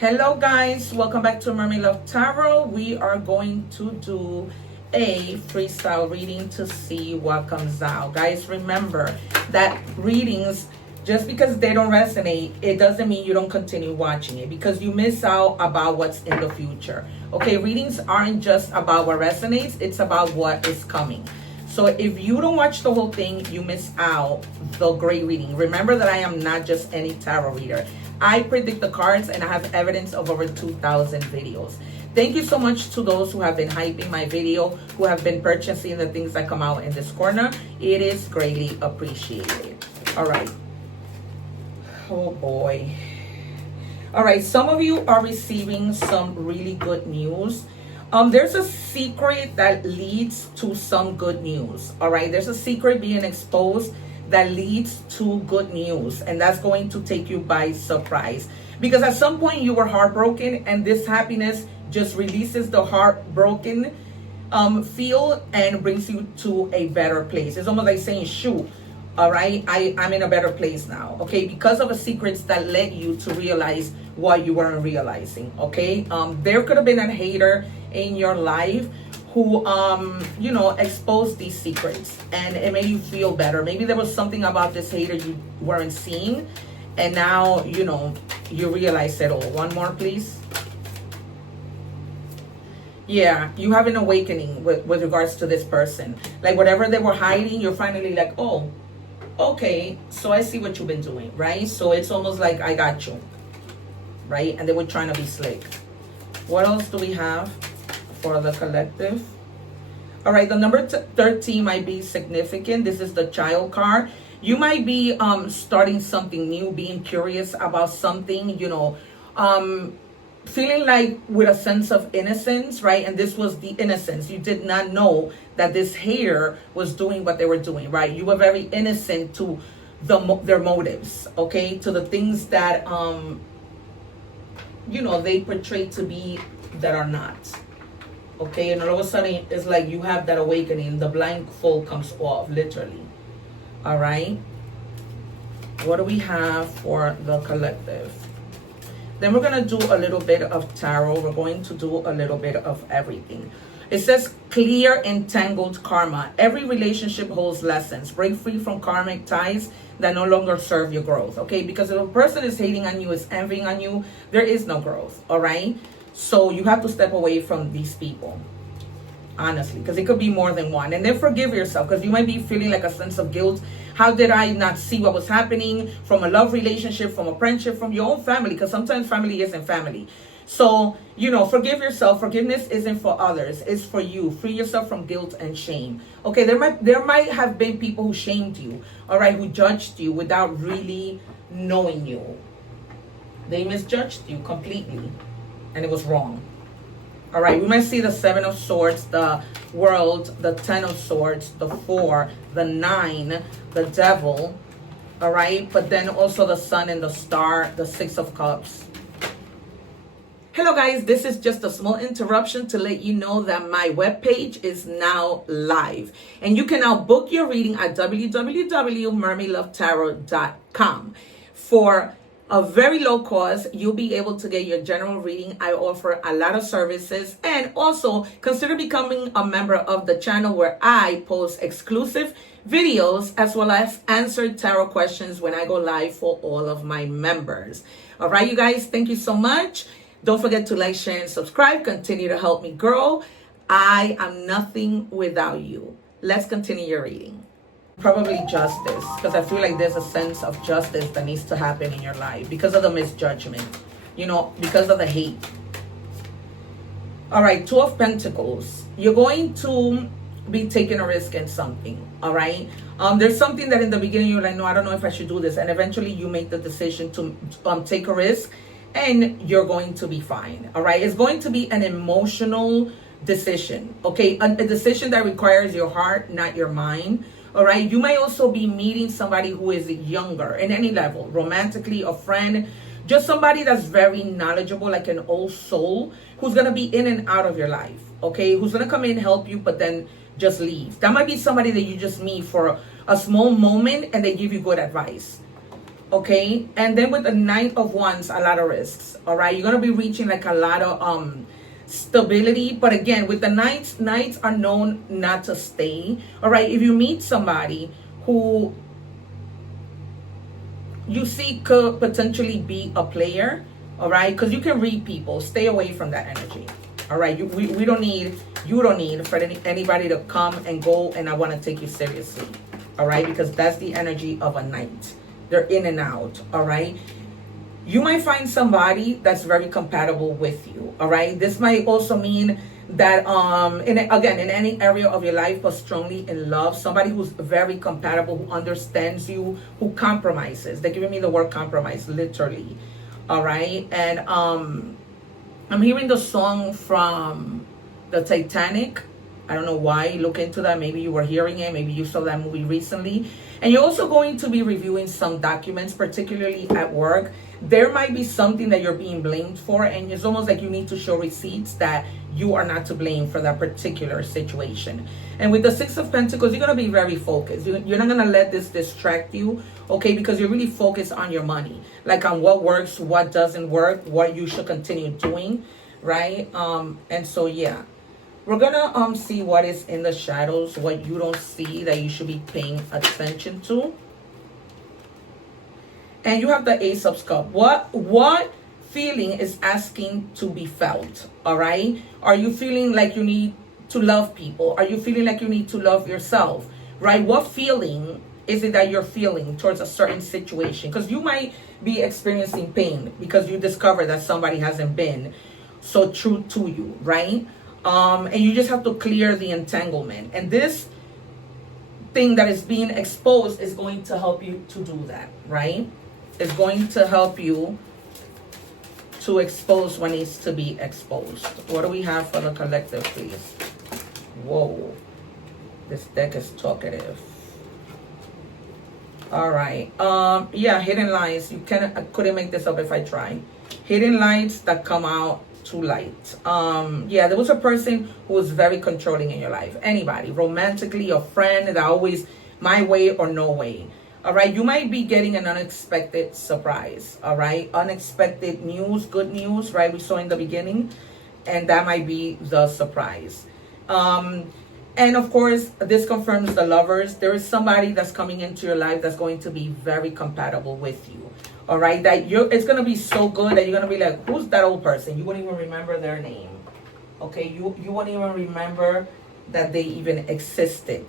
Hello guys, welcome back to Mermaid Love Tarot. We are going to do a freestyle reading to see what comes out. Guys, remember that readings, just because they don't resonate, it doesn't mean you don't continue watching it, because you miss out about what's in the future. Okay, readings aren't just about what resonates, it's about what is coming. So if you don't watch the whole thing, you miss out the great reading. Remember that I am not just any tarot reader. I predict the cards and I have evidence of over 2,000 videos. Thank you so much to those who have been hyping my video, who have been purchasing the things that come out in this corner. It is greatly appreciated. All right. Oh boy. All right, some of you are receiving some really good news. There's a secret that leads to some good news. All right, there's a secret being exposed that leads to good news, and that's going to take you by surprise, because at some point you were heartbroken, and this happiness just releases the heartbroken feel and brings you to a better place. It's almost like saying, shoot, all right, I'm in a better place now, okay, because of the secrets that led you to realize what you weren't realizing. Okay, there could have been a hater in your life who you know, exposed these secrets, and it made you feel better. Maybe there was something about this hater you weren't seeing, and now, you know, you realize it all. One more, please. Yeah, you have an awakening with regards to this person. Like whatever they were hiding, you're finally like, oh, okay, so I see what you've been doing, right? So it's almost like I got you, right? And they were trying to be slick. What else do we have for the collective? All right, the number 13 might be significant. This is the child card. You might be starting something new, being curious about something, you know, feeling like with a sense of innocence, right? And this was the innocence. You did not know that this hater was doing what they were doing, right? You were very innocent to their motives, okay? To the things that, you know, they portray to be that are not. Okay, and all of a sudden it's like you have that awakening. The blindfold comes off, literally. All right. What do we have for the collective? Then we're going to do a little bit of tarot. We're going to do a little bit of everything. It says clear entangled karma. Every relationship holds lessons. Break free from karmic ties that no longer serve your growth. Okay, because if a person is hating on you, is envying on you, there is no growth. All right. So you have to step away from these people, honestly, because it could be more than one. And then forgive yourself, because you might be feeling like a sense of guilt. How did I not see what was happening from a love relationship, from a friendship, from your own family? Because sometimes family isn't family. So, you know, forgive yourself. Forgiveness isn't for others. It's for you. Free yourself from guilt and shame. Okay, there might have been people who shamed you, all right, who judged you without really knowing you. They misjudged you completely. And it was wrong. All right, we might see the 7 of Swords, the World, the 10 of Swords, the 4, the 9, the Devil. All right, but then also the Sun and the Star, the 6 of Cups. Hello guys, this is just a small interruption to let you know that my webpage is now live. And you can now book your reading at www.mermaidlovetarot.com. For a very low cost, you'll be able to get your general reading. I offer a lot of services, and also consider becoming a member of the channel, where I post exclusive videos as well as answer tarot questions when I go live for all of my members. All right, you guys, thank you so much. Don't forget to like, share, and subscribe. Continue to help me grow. I am nothing without you. Let's continue your reading. Probably justice, because I feel like there's a sense of justice that needs to happen in your life because of the misjudgment, you know, because of the hate. All right, 2 of Pentacles. You're going to be taking a risk in something, all right? There's something that in the beginning you're like, no, I don't know if I should do this. And eventually you make the decision to take a risk, and you're going to be fine, all right? It's going to be an emotional decision, okay? A decision that requires your heart, not your mind. All right, you may also be meeting somebody who is younger in any level, romantically, a friend, just somebody that's very knowledgeable, like an old soul, who's going to be in and out of your life, okay? Who's going to come in, help you, but then just leave. That might be somebody that you just meet for a small moment and they give you good advice. okay? And then with the Knight of Wands, a lot of risks, all right? You're going to be reaching like a lot of stability. But again, with the knights are known not to stay, all right? If you meet somebody who you see could potentially be a player, all right, because you can read people, stay away from that energy, all right? We don't need, you don't need for anybody to come and go and I want to take you seriously, all right? Because that's the energy of a knight. They're in and out, all right? You might find somebody that's very compatible with you, all right? This might also mean that, in any area of your life, but strongly in love, somebody who's very compatible, who understands you, who compromises. They're giving me the word compromise, literally, all right? And I'm hearing the song from the Titanic. I don't know why. Look into that. Maybe you were hearing it. Maybe you saw that movie recently. And you're also going to be reviewing some documents, particularly at work. There might be something that you're being blamed for, and it's almost like you need to show receipts that you are not to blame for that particular situation. And with the Six of Pentacles, you're going to be very focused. You're not going to let this distract you, okay? Because you're really focused on your money, like on what works, what doesn't work, what you should continue doing, right? And so, yeah. We're gonna see what is in the shadows, what you don't see that you should be paying attention to. And you have the Ace of Cups. What feeling is asking to be felt? All right. Are you feeling like you need to love people? Are you feeling like you need to love yourself? Right. What feeling is it that you're feeling towards a certain situation? Because you might be experiencing pain because you discover that somebody hasn't been so true to you, right? And you just have to clear the entanglement. And this thing that is being exposed is going to help you to do that, right? It's going to help you to expose what needs to be exposed. What do we have for the collective, please? Whoa. This deck is talkative. All right. Yeah, hidden lights. I couldn't make this up if I tried. Hidden lights that come out to light. Yeah, there was a person who was very controlling in your life. Anybody, romantically, a friend that always my way or no way. All right, you might be getting an unexpected surprise. All right, unexpected news, good news, right? We saw in the beginning, and that might be the surprise. And of course, this confirms the lovers. There is somebody that's coming into your life that's going to be very compatible with you. All right, it's going to be so good that you're going to be like, who's that old person? You won't even remember their name. Okay, you won't even remember that they even existed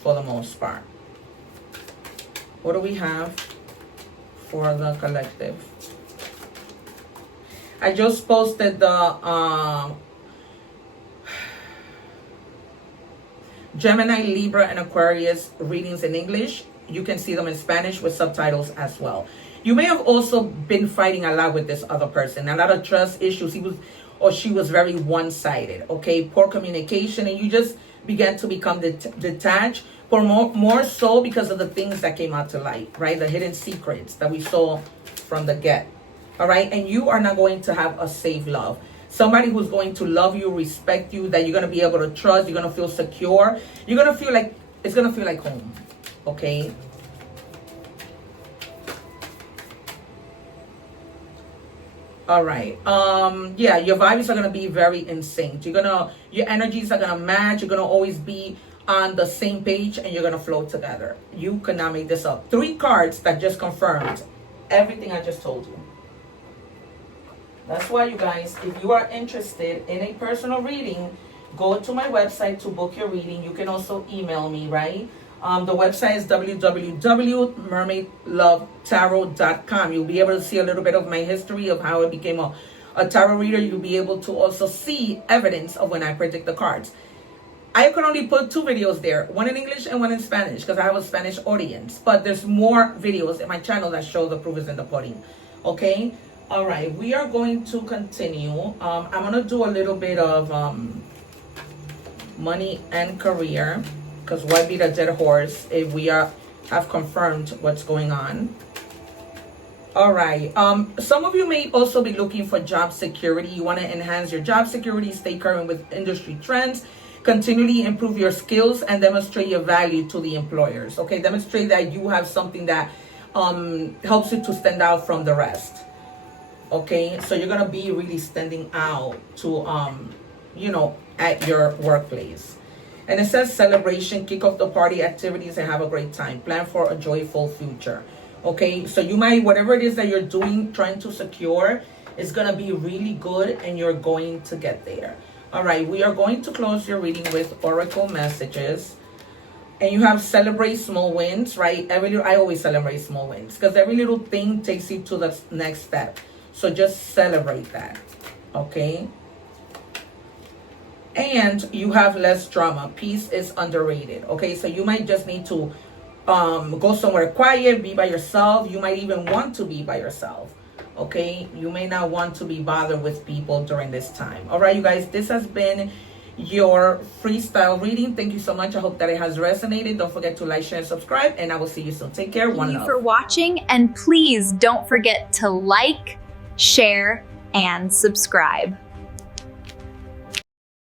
for the most part. What do we have for the collective? I just posted the Gemini, Libra, and Aquarius readings in English. You can see them in Spanish with subtitles as well. You may have also been fighting a lot with this other person. A lot of trust issues. She was very one-sided. Okay, poor communication, and you just began to become detached. But more so because of the things that came out to light, right? The hidden secrets that we saw from the get. All right, and you are not going to have a safe love. Somebody who's going to love you, respect you, that you're going to be able to trust. You're going to feel secure. You're going to feel like it's going to feel like home. Okay. All right. Yeah, your vibes are gonna be very in sync. Your energies are gonna match. You're gonna always be on the same page, and you're gonna flow together. You cannot make this up. 3 cards that just confirmed everything I just told you. That's why, you guys, if you are interested in a personal reading, go to my website to book your reading. You can also email me, right? The website is www.mermaidlovetarot.com. You'll be able to see a little bit of my history of how I became a tarot reader. You'll be able to also see evidence of when I predict the cards. I could only put 2 videos there, one in English and one in Spanish, because I have a Spanish audience. But there's more videos in my channel that show the proof is in the pudding. Okay? All right. We are going to continue. I'm going to do a little bit of money and career. Because why beat a dead horse if we have confirmed what's going on? All right. Some of you may also be looking for job security. You want to enhance your job security, stay current with industry trends, continually improve your skills, and demonstrate your value to the employers. Okay, demonstrate that you have something that helps you to stand out from the rest. Okay, so you're gonna be really standing out to you know, at your workplace. And it says celebration, kick off the party activities and have a great time. Plan for a joyful future. Okay, so you might, whatever it is that you're doing, trying to secure, is gonna be really good and you're going to get there. All right, we are going to close your reading with oracle messages. And you have celebrate small wins, right? I always celebrate small wins because every little thing takes you to the next step. So just celebrate that, okay? And you have less drama. Peace is underrated, okay? So you might just need to go somewhere quiet, be by yourself. You might even want to be by yourself, okay? You may not want to be bothered with people during this time. All right, you guys, this has been your freestyle reading. Thank you so much. I hope that it has resonated. Don't forget to like, share, and subscribe, and I will see you soon. Take care. One love. Thank you for watching, and please don't forget to like, share, and subscribe.